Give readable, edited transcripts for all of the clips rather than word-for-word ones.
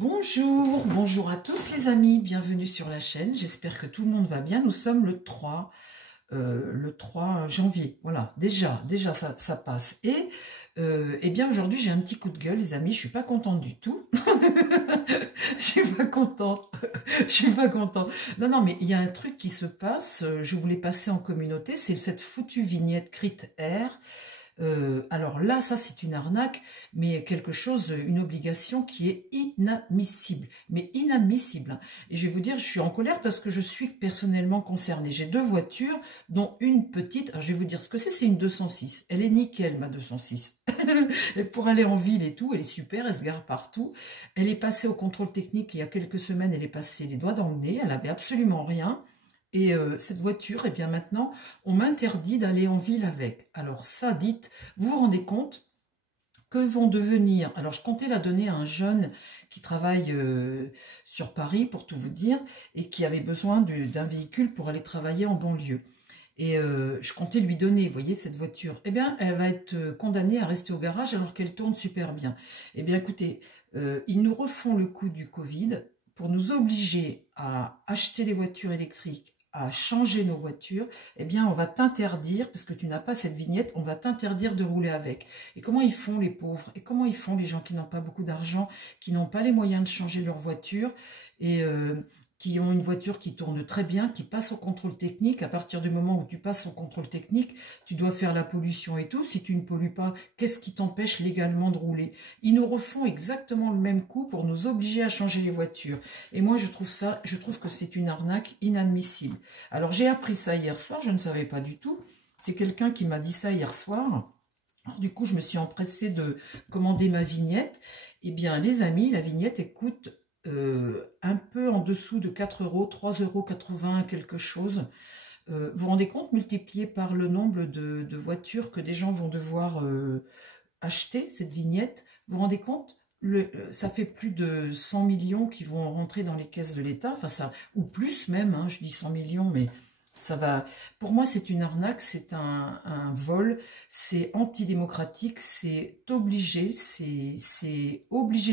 Bonjour, bonjour à tous les amis, bienvenue sur la chaîne, j'espère que tout le monde va bien. Nous sommes le 3 janvier, voilà, déjà ça passe. Et eh bien aujourd'hui j'ai un petit coup de gueule les amis, je suis pas contente du tout. Je suis pas contente, je suis pas contente. Non, mais il y a un truc qui se passe, je voulais passer en communauté, c'est cette foutue vignette Crit-Air. Alors là, ça c'est une arnaque, mais quelque chose, une obligation qui est inadmissible, mais inadmissible. Hein. Et je vais vous dire, je suis en colère parce que je suis personnellement concernée. J'ai deux voitures, dont une petite, alors je vais vous dire ce que c'est une 206. Elle est nickel, ma 206. Pour aller en ville et tout, elle est super, elle se gare partout. Elle est passée au contrôle technique il y a quelques semaines, elle est passée les doigts dans le nez, elle avait absolument rien. Et cette voiture, eh bien maintenant, on m'interdit d'aller en ville avec. Alors ça, dites, vous vous rendez compte que vont devenir... Alors je comptais la donner à un jeune qui travaille sur Paris, pour tout vous dire, et qui avait besoin d'un véhicule pour aller travailler en banlieue. Et je comptais lui donner, vous voyez, cette voiture. Eh bien, elle va être condamnée à rester au garage alors qu'elle tourne super bien. Eh bien, écoutez, ils nous refont le coup du Covid pour nous obliger à acheter des voitures électriques, à changer nos voitures, eh bien on va t'interdire, parce que tu n'as pas cette vignette, on va t'interdire de rouler avec. Et comment ils font les pauvres? Et comment ils font les gens qui n'ont pas beaucoup d'argent, qui n'ont pas les moyens de changer leur voiture et qui ont une voiture qui tourne très bien, qui passe au contrôle technique? À partir du moment où tu passes au contrôle technique, tu dois faire la pollution et tout. Si tu ne pollues pas, qu'est-ce qui t'empêche légalement de rouler? Ils nous refont exactement le même coup pour nous obliger à changer les voitures. Et moi, je trouve que c'est une arnaque inadmissible. Alors, j'ai appris ça hier soir, je ne savais pas du tout. C'est quelqu'un qui m'a dit ça hier soir. Alors, du coup, je me suis empressée de commander ma vignette. Eh bien, les amis, la vignette, elle coûte un peu en dessous de 4 euros, 3,80 € quelque chose. Vous vous rendez compte, multiplié par le nombre de voitures que des gens vont devoir acheter, cette vignette, vous vous rendez compte? Ça fait plus de 100 millions qui vont rentrer dans les caisses de l'État, enfin ça, ou plus même, hein, je dis 100 millions, mais ça va. Pour moi, c'est une arnaque, c'est un vol, c'est antidémocratique, c'est obliger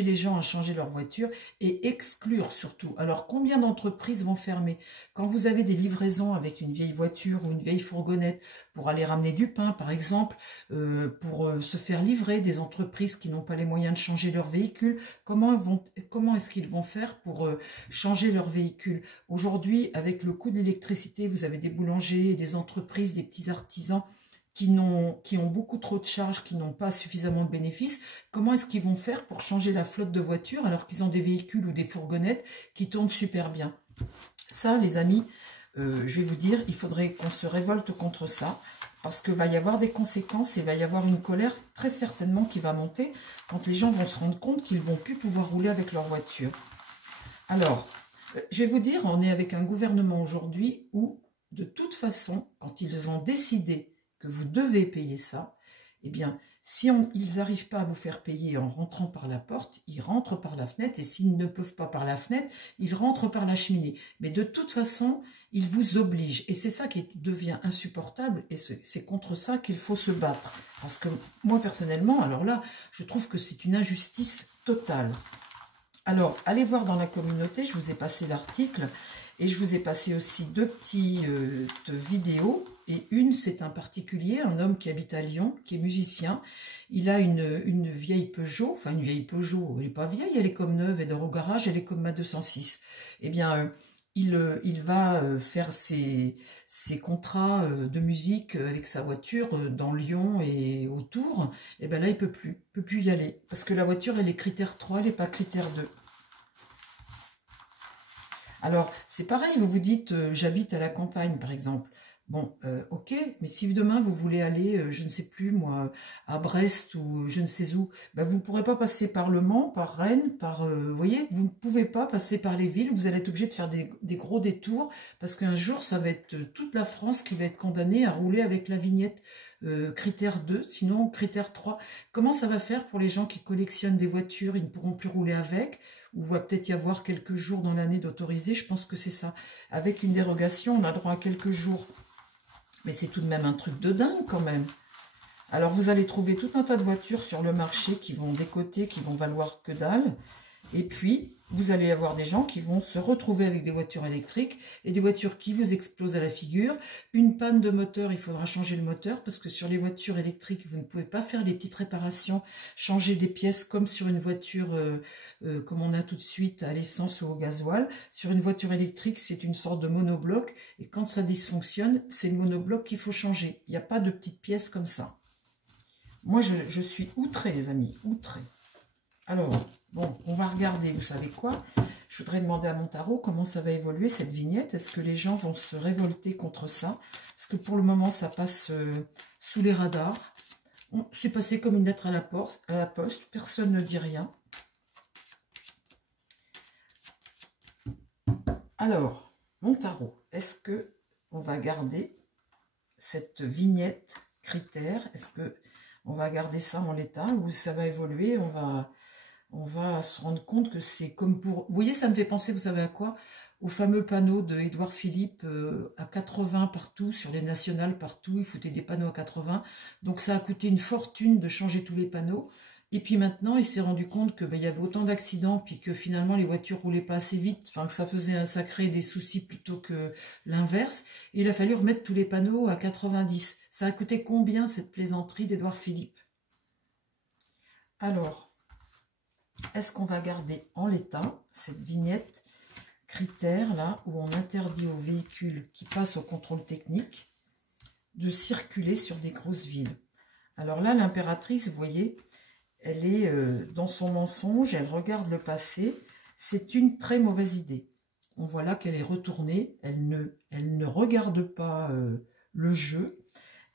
les gens à changer leur voiture et exclure surtout. Alors, combien d'entreprises vont fermer? Quand vous avez des livraisons avec une vieille voiture ou une vieille fourgonnette pour aller ramener du pain, par exemple, pour se faire livrer, des entreprises qui n'ont pas les moyens de changer leur véhicule, comment est-ce qu'ils vont faire pour changer leur véhicule? Aujourd'hui, avec le coût de l'électricité, vous avez des boulangers, des entreprises, des petits artisans qui ont beaucoup trop de charges, qui n'ont pas suffisamment de bénéfices. Comment est-ce qu'ils vont faire pour changer la flotte de voitures alors qu'ils ont des véhicules ou des fourgonnettes qui tournent super bien? Ça, les amis, je vais vous dire, il faudrait qu'on se révolte contre ça, parce qu'il va y avoir des conséquences et il va y avoir une colère très certainement qui va monter quand les gens vont se rendre compte qu'ils ne vont plus pouvoir rouler avec leur voiture. Alors, je vais vous dire, on est avec un gouvernement aujourd'hui où, de toute façon, quand ils ont décidé que vous devez payer ça, eh bien, si ils n'arrivent pas à vous faire payer en rentrant par la porte, ils rentrent par la fenêtre, et s'ils ne peuvent pas par la fenêtre, ils rentrent par la cheminée. Mais de toute façon, ils vous obligent. Et c'est ça qui devient insupportable, et c'est contre ça qu'il faut se battre. Parce que moi, personnellement, alors là, je trouve que c'est une injustice totale. Alors, allez voir dans la communauté, je vous ai passé l'article et je vous ai passé aussi deux petites vidéos. Et une, c'est un particulier, un homme qui habite à Lyon, qui est musicien. Il a une vieille Peugeot, enfin une vieille Peugeot, elle n'est pas vieille, elle est comme neuve, et dans au garage, elle est comme ma 206. Eh bien, il va faire ses contrats de musique avec sa voiture dans Lyon et autour. Et bien là, il peut plus y aller. Parce que la voiture, elle est critère 3, elle n'est pas critère 2. Alors, c'est pareil, vous vous dites, j'habite à la campagne, par exemple. Bon, ok, mais si demain vous voulez aller, je ne sais plus moi, à Brest ou je ne sais où, ben vous ne pourrez pas passer par Le Mans, par Rennes, vous voyez, vous ne pouvez pas passer par les villes, vous allez être obligé de faire des gros détours, parce qu'un jour, ça va être toute la France qui va être condamnée à rouler avec la vignette critère 2, sinon critère 3. Comment ça va faire pour les gens qui collectionnent des voitures, ils ne pourront plus rouler avec, ou va peut-être y avoir quelques jours dans l'année d'autorisé, je pense que c'est ça. Avec une dérogation, on a droit à quelques jours. Mais c'est tout de même un truc de dingue quand même. Alors vous allez trouver tout un tas de voitures sur le marché qui vont décoter, qui vont valoir que dalle. Et puis, vous allez avoir des gens qui vont se retrouver avec des voitures électriques et des voitures qui vous explosent à la figure. Une panne de moteur, il faudra changer le moteur parce que sur les voitures électriques, vous ne pouvez pas faire les petites réparations, changer des pièces comme sur une voiture comme on a tout de suite à l'essence ou au gasoil. Sur une voiture électrique, c'est une sorte de monobloc et quand ça dysfonctionne, c'est le monobloc qu'il faut changer. Il n'y a pas de petites pièces comme ça. Moi, je suis outrée, les amis, outrée. Alors, bon, on va regarder, vous savez quoi? Je voudrais demander à mon tarot comment ça va évoluer, cette vignette. Est-ce que les gens vont se révolter contre ça? Parce que pour le moment, ça passe sous les radars. C'est passé comme une lettre à la poste. Personne ne dit rien. Alors, mon tarot, est-ce que on va garder cette vignette critère? Est-ce que on va garder ça en l'état ou ça va évoluer? On va se rendre compte que c'est comme pour... Vous voyez, ça me fait penser, vous savez à quoi? Au fameux panneau de Édouard Philippe à 80 partout, sur les nationales partout, il foutait des panneaux à 80. Donc ça a coûté une fortune de changer tous les panneaux. Et puis maintenant, il s'est rendu compte que il y avait autant d'accidents, puis que finalement les voitures roulaient pas assez vite, enfin que ça créait des soucis plutôt que l'inverse. Et il a fallu remettre tous les panneaux à 90. Ça a coûté combien cette plaisanterie d'Édouard Philippe? Alors, est-ce qu'on va garder en l'état cette vignette critère là où on interdit aux véhicules qui passent au contrôle technique de circuler sur des grosses villes? Alors là, l'impératrice, vous voyez, elle est dans son mensonge, elle regarde le passé. C'est une très mauvaise idée. On voit là qu'elle est retournée, elle ne regarde pas le jeu.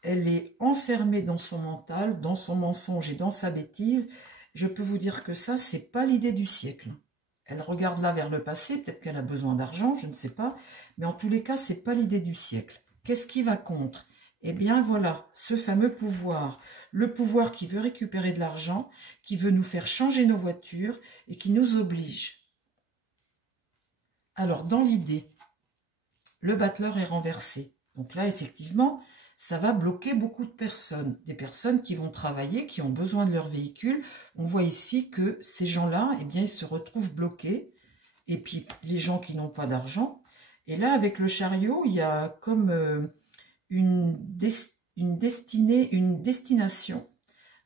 Elle est enfermée dans son mental, dans son mensonge et dans sa bêtise. Je peux vous dire que ça, c'est pas l'idée du siècle. Elle regarde là vers le passé, peut-être qu'elle a besoin d'argent, je ne sais pas. Mais en tous les cas, c'est pas l'idée du siècle. Qu'est-ce qui va contre? Eh bien voilà, ce fameux pouvoir. Le pouvoir qui veut récupérer de l'argent, qui veut nous faire changer nos voitures et qui nous oblige. Alors, dans l'idée, le battleur est renversé. Donc là, effectivement, ça va bloquer beaucoup de personnes. Des personnes qui vont travailler, qui ont besoin de leur véhicule. On voit ici que ces gens-là, eh bien, ils se retrouvent bloqués. Et puis, les gens qui n'ont pas d'argent. Et là, avec le chariot, il y a comme une destination,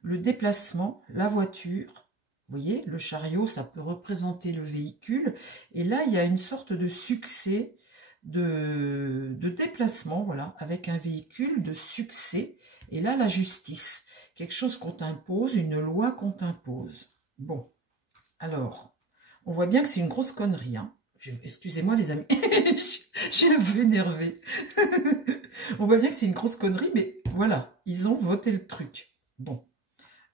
le déplacement, la voiture. Vous voyez, le chariot, ça peut représenter le véhicule. Et là, il y a une sorte de succès de déplacement, voilà, avec un véhicule de succès. Et là, la justice, quelque chose qu'on t'impose, une loi qu'on t'impose. Bon, alors, on voit bien que c'est une grosse connerie, hein. Excusez-moi les amis, je suis un peu énervée. On voit bien que c'est une grosse connerie, mais voilà, ils ont voté le truc. Bon,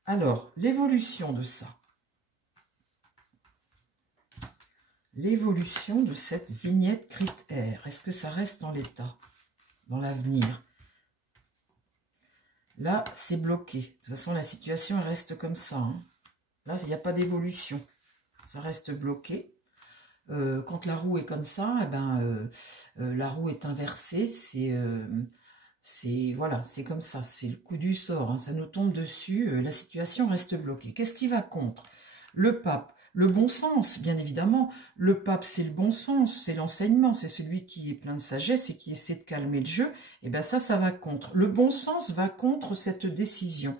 alors, l'évolution de ça. L'évolution de cette vignette critère. Est-ce que ça reste en l'état dans l'avenir? Là, c'est bloqué. De toute façon, la situation elle reste comme ça, hein. Là, il n'y a pas d'évolution. Ça reste bloqué. Quand la roue est comme ça, eh ben, la roue est inversée. Voilà, c'est comme ça. C'est le coup du sort, hein. Ça nous tombe dessus. La situation reste bloquée. Qu'est-ce qui va contre? Le pape. Le bon sens, bien évidemment. Le pape, c'est le bon sens, c'est l'enseignement, c'est celui qui est plein de sagesse et qui essaie de calmer le jeu. Et bien ça va contre. Le bon sens va contre cette décision.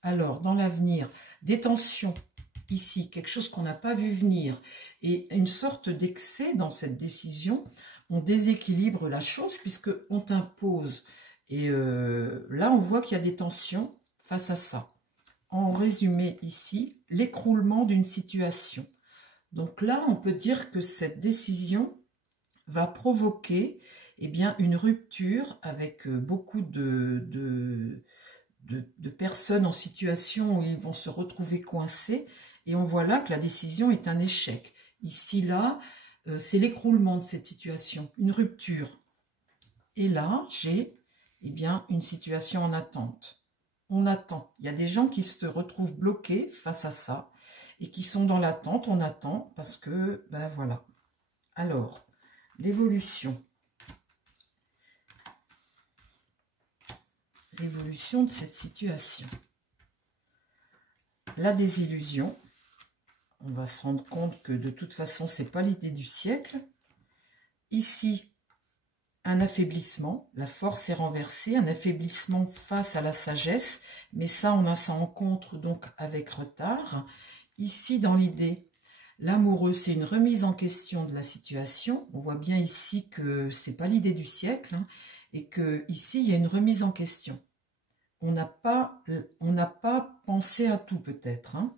Alors, dans l'avenir, des tensions, ici, quelque chose qu'on n'a pas vu venir, et une sorte d'excès dans cette décision, on déséquilibre la chose puisqu'on t'impose. Et là, on voit qu'il y a des tensions face à ça. En résumé ici, l'écroulement d'une situation. Donc là, on peut dire que cette décision va provoquer eh bien, une rupture avec beaucoup de personnes en situation où ils vont se retrouver coincés. Et on voit là que la décision est un échec. Ici, là, c'est l'écroulement de cette situation, une rupture. Et là, j'ai eh bien, une situation en attente. On attend. Il y a des gens qui se retrouvent bloqués face à ça et qui sont dans l'attente. On attend parce que, ben voilà. Alors, l'évolution. L'évolution de cette situation. La désillusion. on va se rendre compte que de toute façon, c'est pas l'idée du siècle. Ici, un affaiblissement, la force est renversée, un affaiblissement face à la sagesse, mais ça, on a ça en contre, donc avec retard. Ici, dans l'idée, l'amoureux, c'est une remise en question de la situation. On voit bien ici que c'est pas l'idée du siècle, hein, et que ici, il y a une remise en question. On n'a pas pensé à tout, peut-être, hein.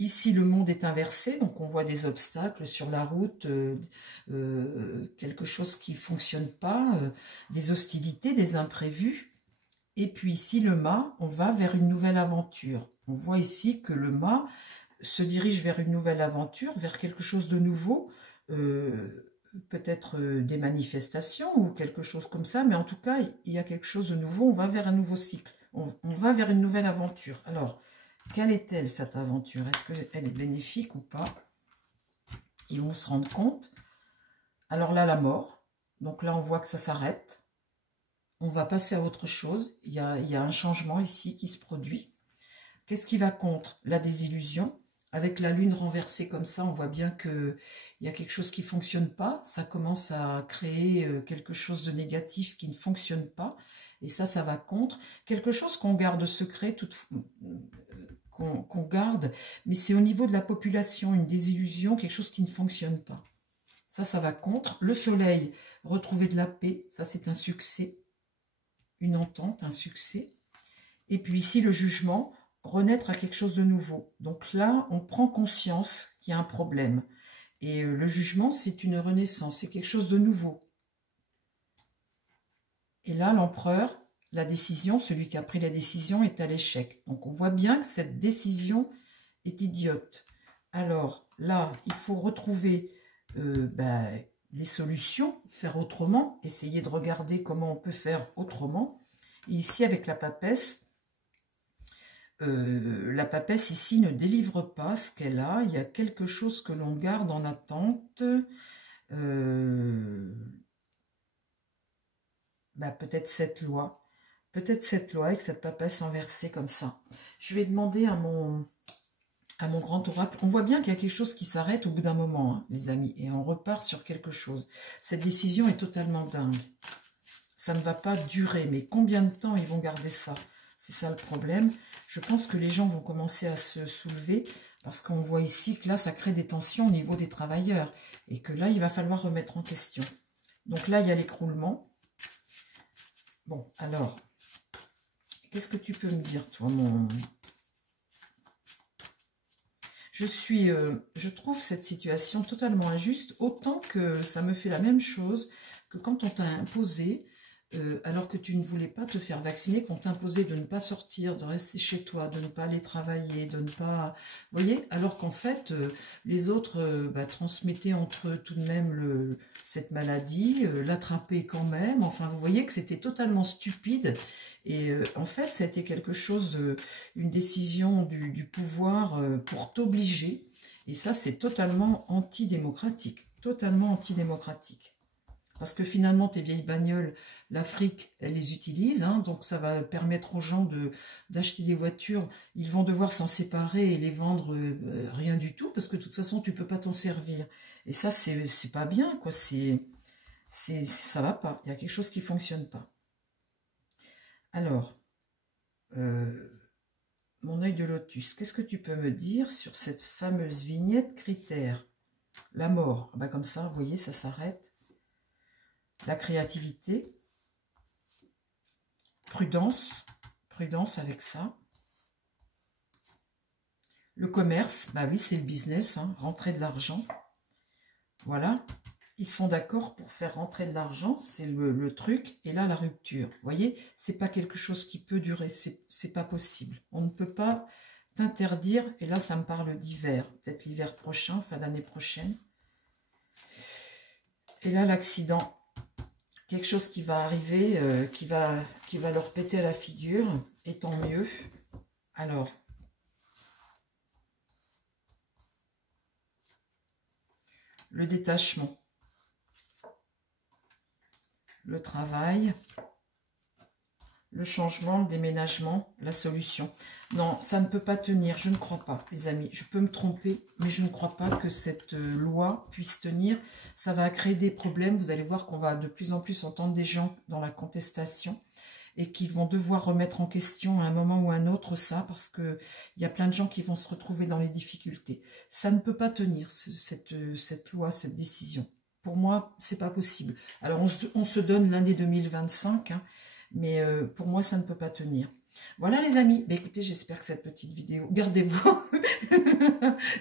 Ici, le monde est inversé, donc on voit des obstacles sur la route, quelque chose qui ne fonctionne pas, des hostilités, des imprévus. Et puis ici, le mât, on va vers une nouvelle aventure. On voit ici que le mât se dirige vers une nouvelle aventure, vers quelque chose de nouveau, peut-être des manifestations ou quelque chose comme ça, mais en tout cas, il y a quelque chose de nouveau, on va vers un nouveau cycle, on va vers une nouvelle aventure. Alors, quelle est-elle, cette aventure? Est-ce qu'elle est bénéfique ou pas? Ils vont se rendre compte. Alors là, la mort. Donc là, on voit que ça s'arrête. On va passer à autre chose. Il y a un changement ici qui se produit. Qu'est-ce qui va contre? La désillusion. Avec la lune renversée comme ça, on voit bien qu'il y a quelque chose qui ne fonctionne pas. Ça commence à créer quelque chose de négatif qui ne fonctionne pas. Et ça va contre. Quelque chose qu'on garde secret, qu'on garde, mais c'est au niveau de la population, une désillusion, quelque chose qui ne fonctionne pas. Ça va contre. Le soleil, retrouver de la paix, ça c'est un succès, une entente, un succès. Et puis ici, le jugement, renaître à quelque chose de nouveau. Donc là, on prend conscience qu'il y a un problème. Et le jugement, c'est une renaissance, c'est quelque chose de nouveau. Et là, l'empereur, la décision, celui qui a pris la décision est à l'échec. Donc on voit bien que cette décision est idiote. Alors là, il faut retrouver des solutions, faire autrement, essayer de regarder comment on peut faire autrement. Et ici, avec la papesse ici ne délivre pas ce qu'elle a. Il y a quelque chose que l'on garde en attente. Peut-être cette loi. Peut-être cette loi avec cette papesse inversée comme ça. Je vais demander à mon grand oracle. On voit bien qu'il y a quelque chose qui s'arrête au bout d'un moment, hein, les amis. Et on repart sur quelque chose. Cette décision est totalement dingue. Ça ne va pas durer. Mais combien de temps ils vont garder ça? C'est ça le problème. Je pense que les gens vont commencer à se soulever. Parce qu'on voit ici que là, ça crée des tensions au niveau des travailleurs. Et que là, il va falloir remettre en question. Donc là, il y a l'écroulement. Bon, alors... Qu'est-ce que tu peux me dire, toi, mon... Je trouve cette situation totalement injuste, autant que ça me fait la même chose que quand on t'a imposé, alors que tu ne voulais pas te faire vacciner, qu'on t'imposait de ne pas sortir, de rester chez toi, de ne pas aller travailler, de ne pas... Vous voyez, alors qu'en fait, les autres transmettaient entre eux tout de même cette maladie, l'attrapaient quand même. Enfin, vous voyez que c'était totalement stupide. Et en fait, ça a été quelque chose, une décision du pouvoir pour t'obliger. Et ça, c'est totalement antidémocratique. Totalement antidémocratique. Parce que finalement, tes vieilles bagnoles, l'Afrique, elle les utilise. Hein, donc, ça va permettre aux gens d'acheter des voitures. Ils vont devoir s'en séparer et les vendre rien du tout. Parce que de toute façon, tu ne peux pas t'en servir. Et ça, c'est pas bien, quoi. Ça va pas. Il y a quelque chose qui ne fonctionne pas. Alors, mon œil de lotus, qu'est-ce que tu peux me dire sur cette fameuse vignette critère? La mort, comme ça, vous voyez, ça s'arrête. La créativité, prudence avec ça. Le commerce, oui, c'est le business, hein, rentrer de l'argent. Voilà, ils sont d'accord pour faire rentrer de l'argent, c'est le truc. Et là, la rupture, vous voyez, c'est pas quelque chose qui peut durer, c'est pas possible. On ne peut pas t'interdire, et là, ça me parle d'hiver, peut-être l'hiver prochain, fin d'année prochaine. Et là, l'accident. Quelque chose qui va arriver, qui va leur péter à la figure, et tant mieux. Alors, le détachement, le travail, le changement, le déménagement, la solution. Non, ça ne peut pas tenir, je ne crois pas, les amis. Je peux me tromper, mais je ne crois pas que cette loi puisse tenir. Ça va créer des problèmes. Vous allez voir qu'on va de plus en plus entendre des gens dans la contestation et qui vont devoir remettre en question à un moment ou à un autre ça, parce qu'il y a plein de gens qui vont se retrouver dans les difficultés. Ça ne peut pas tenir, cette loi, cette décision. Pour moi, c'est pas possible. Alors, on se donne l'année 2025, hein, mais pour moi, ça ne peut pas tenir. Voilà les amis, bah, écoutez, j'espère que cette petite vidéo, gardez-vous,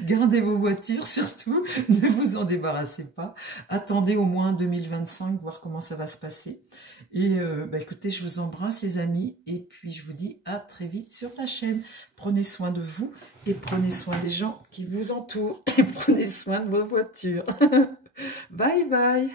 gardez vos voitures surtout, ne vous en débarrassez pas, attendez au moins 2025, voir comment ça va se passer. Et bah, écoutez, je vous embrasse les amis, et puis je vous dis à très vite sur la chaîne. Prenez soin de vous, et prenez soin des gens qui vous entourent, et prenez soin de vos voitures. Bye bye.